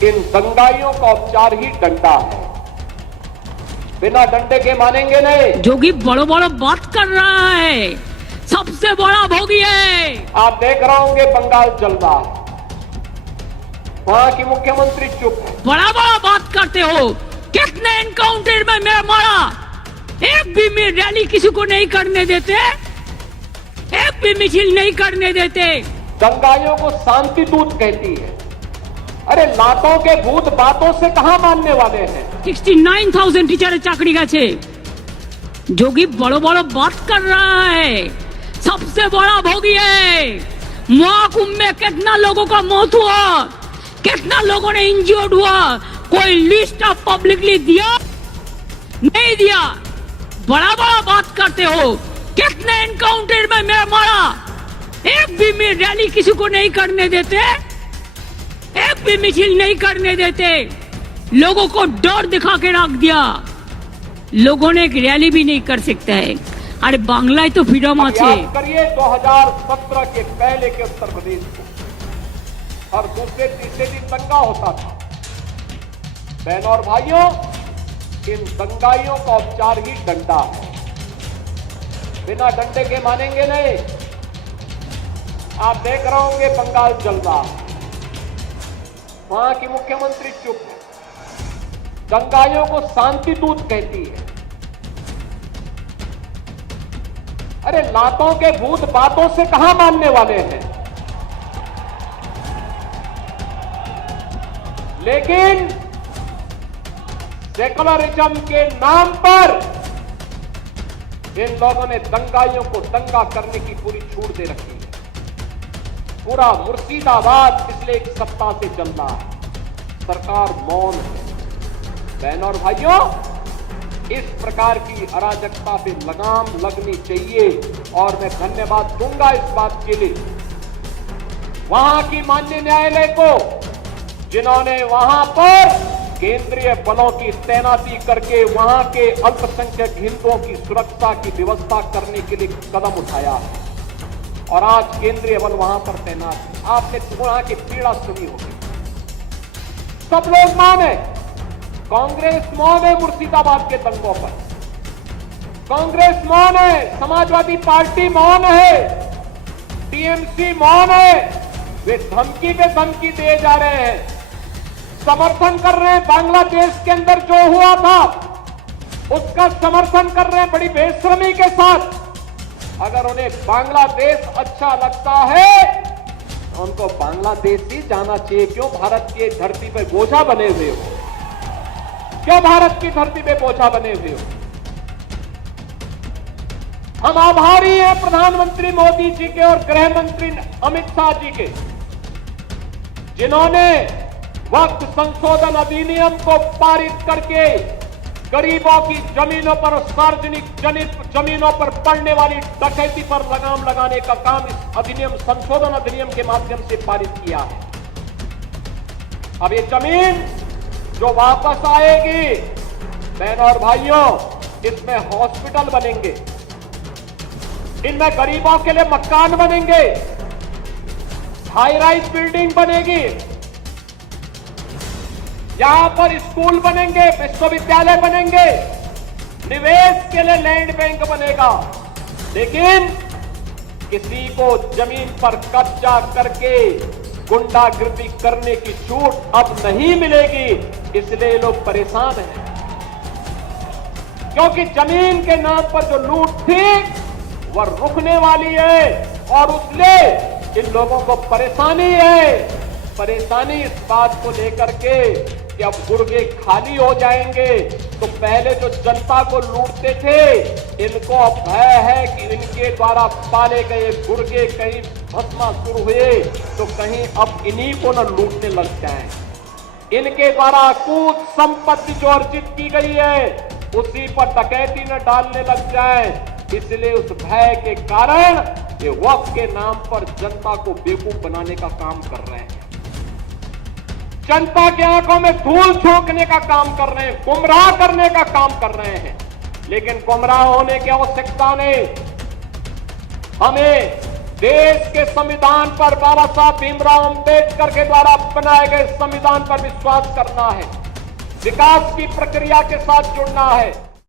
इन दंगाइयों का उपचार ही डंडा है, बिना डंडे के मानेंगे नहीं। जोगी बड़ो बड़ो बात कर रहा है, सबसे बड़ा भोगी है। आप देख रहे होंगे बंगाल जल रहा है, वहां की मुख्यमंत्री चुप है। बड़ा बड़ा बात करते हो, कितने एनकाउंटर में मैं मारा, एक भी रैली किसी को नहीं करने देते, एक भी मिছিল नहीं करने देते। दंगाइयों को शांति दूत कहती है। अरे लातों के भूत बातों से कहां मानने वाले हैं। 69,000 टीचर चाकरी गए। जोगी बड़ो बड़ो बात कर रहा है, सबसे बड़ा भोगी है। महाकुंभ में कितना लोगों का मौत हुआ, कितना लोगों ने इंजर्ड हुआ, कोई लिस्ट ऑफ पब्लिकली दिया नहीं दिया। बड़ा बड़ा बात करते हो, कितने एनकाउंटर में मैं मारा, एक भी रैली किसी को नहीं करने देते, एक भी मिছিল नहीं करने देते। लोगों को डर दिखा के रख दिया, लोगों ने एक रैली भी नहीं कर सकता है। अरे बांग्लाय तो फ्रीडम আছে। याद करिए 2017 के पहले के उत्तर प्रदेश को हर दूसरे तीसरे दिन दंगा होता था। बहनों और भाइयों, इन दंगाइयों का उपचार ही डंडा है, बिना डंडे के मानेंगे नहीं। आप देख रहे होंगे बंगाल जल रहा है, वहां की मुख्यमंत्री चुप है। दंगाइयों को शांति दूत कहती है। अरे लातों के भूत बातों से कहां मानने वाले हैं। लेकिन सेकुलरिज्म के नाम पर इन लोगों ने दंगाइयों को दंगा करने की पूरी छूट दे रखी है। पूरा मुर्शिदाबाद पिछले एक सप्ताह से चल रहा है, सरकार मौन है। बहनों और भाइयों, इस प्रकार की अराजकता पे लगाम लगनी चाहिए और मैं धन्यवाद दूंगा इस बात के लिए वहां की माननीय न्यायालय को, जिन्होंने वहां पर केंद्रीय बलों की तैनाती करके वहां के अल्पसंख्यक हिंदुओं की सुरक्षा की व्यवस्था करने के लिए कदम उठाया है और आज केंद्रीय बल वहां पर तैनात है। आपने वहां की पीड़ा सुनी होगी, सब लोग मौन है। कांग्रेस मौन है मुर्शिदाबाद के दंगों पर, कांग्रेस मौन है, समाजवादी पार्टी मौन है, टीएमसी मौन है। वे धमकी पे धमकी दिए जा रहे हैं, समर्थन कर रहे हैं। बांग्लादेश के अंदर जो हुआ था उसका समर्थन कर रहे हैं बड़ी बेशर्मी के साथ। अगर उन्हें बांग्लादेश अच्छा लगता है तो उनको बांग्लादेश ही जाना चाहिए। क्यों भारत की धरती पर बोझा बने हुए हो, क्यों भारत की धरती पे बोझा बने हुए हो। हम आभारी हैं प्रधानमंत्री मोदी जी के और गृह मंत्री अमित शाह जी के, जिन्होंने वक्फ संशोधन अधिनियम को पारित करके गरीबों की जमीनों पर, सार्वजनिक जमीनों पर पड़ने वाली डकैती पर लगाम लगाने का काम इस अधिनियम, संशोधन अधिनियम के माध्यम से पारित किया है। अब ये जमीन जो वापस आएगी, बहनों और भाइयों, इसमें हॉस्पिटल बनेंगे, इनमें गरीबों के लिए मकान बनेंगे, हाई राइज बिल्डिंग बनेगी, यहां पर स्कूल बनेंगे, विश्वविद्यालय बनेंगे, निवेश के लिए लैंड बैंक बनेगा। लेकिन किसी को जमीन पर कब्जा करके गुंडागिर्दी करने की छूट अब नहीं मिलेगी, इसलिए लोग परेशान हैं। क्योंकि जमीन के नाम पर जो लूट थी वह रुकने वाली है और उसलिए इन लोगों को परेशानी है। परेशानी इस बात को लेकर के कि अब गुर्गे खाली हो जाएंगे। तो पहले जो जनता को लूटते थे, इनको अब भय है कि इनके द्वारा पाले गए गुर्गे कहीं भस्मासुर हुए तो कहीं अब इन्हीं को न लूटने लग जाएं। इनके द्वारा अकूत संपत्ति जो अर्जित की गई है उसी पर डकैती न डालने लग जाए। इसलिए उस भय के कारण ये वक्फ के नाम पर जनता को बेवकूफ बनाने का काम कर रहे हैं, जनता के आंखों में धूल झोंकने का काम कर रहे हैं, गुमराह करने का काम कर रहे हैं। लेकिन गुमराह होने की आवश्यकता नहीं, हमें देश के संविधान पर, बाबा साहब भीमराव अंबेडकर के द्वारा बनाए गए संविधान पर विश्वास करना है, विकास की प्रक्रिया के साथ जुड़ना है।